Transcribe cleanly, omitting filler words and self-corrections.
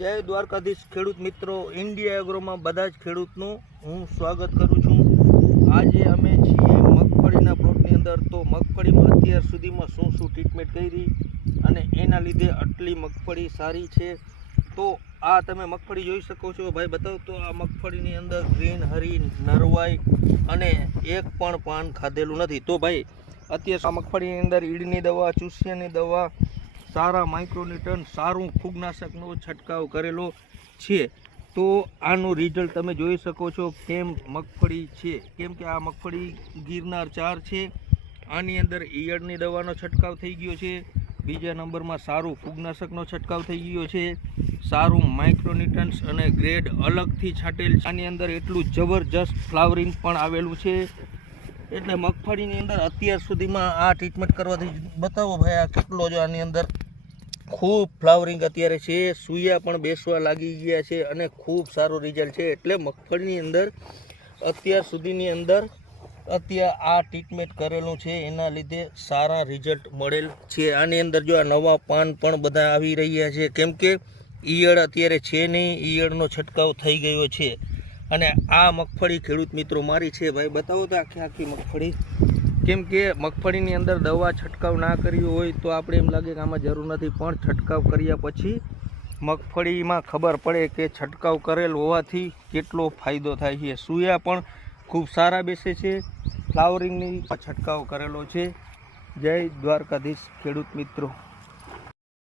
જય દ્વારકાધીશ ખેડૂત મિત્રો, ઇન્ડિયા એગ્રોમાં બધા જ ખેડૂતનું હું સ્વાગત કરું છું। આજે અમે છીએ મગફળીના પ્લોટની અંદર। તો મગફળીમાં અત્યાર સુધીમાં શું ટ્રીટમેન્ટ કરી અને એના લીધે આટલી મગફળી સારી છે। તો આ તમે મગફળી જોઈ શકો છો ભાઈ, બતાવો તો આ મગફળીની અંદર ગ્રીન હરી નરવાઈ અને એક પણ પાન ખાધેલું નથી। તો ભાઈ અત્યારે આ મગફળીની અંદર ઈડની દવા, ચૂસિયાની દવા, સારા માઇક્રોન્યુટ્રન, સારું ફૂગનાશકનો છંટકાવ કરેલો છે। તો આનું રિઝલ્ટ તમે જોઈ શકો છો કેમ મગફળી છે, કેમ કે આ મગફળી ગિરનાર 4 છે। આની અંદર ઈયળની દવાનો છંટકાવ થઈ ગયો છે, બીજા નંબરમાં સારું ફૂગનાશકનો છંટકાવ થઈ ગયો છે, સારું માઇક્રોન્યુટ્રન્સ અને ગ્રેડ અલગથી છાંટેલ છે। આની અંદર એટલું જબરજસ્ત ફ્લાવરિંગ પણ આવેલું છે। એટલે મગફળીની અંદર અત્યાર સુધીમાં આ ટ્રીટમેન્ટ કરવાથી બતાવો ભાઈ આ કેટલો જો આની અંદર ખૂબ ફ્લાવરિંગ અત્યારે છે, સૂયા પણ બેસવા લાગી ગયા છે અને ખૂબ સારું રિઝલ્ટ છે। એટલે મગફળીની અંદર અત્યાર સુધીની અંદર આ ટ્રીટમેન્ટ કરેલું છે એના લીધે સારા રિઝલ્ટ મળેલ છે। આની અંદર જો આ નવા પાન પણ બધા આવી રહ્યા છે, કેમ કે ઈયળ અત્યારે છે નહીં, ઈયળનો છંટકાવ થઈ ગયો છે। અને આ મગફળી ખેડૂત મિત્રો મારી છે ભાઈ, બતાવો તો આખી મગફળી, કેમ કે મગફળીની અંદર દવા છંટકાવ ના કર્યો હોય તો આપણે એમ લાગે કે આમાં જરૂર નથી, પણ છંટકાવ કર્યા પછી મગફળીમાં ખબર પડે કે છંટકાવ કરેલ હોવાથી કેટલો ફાયદો થાય છે। સૂયા પણ ખૂબ સારા બેસે છે, ફ્લાવરિંગની છંટકાવ કરેલો છે। જય દ્વારકાધીશ ખેડૂત મિત્રો।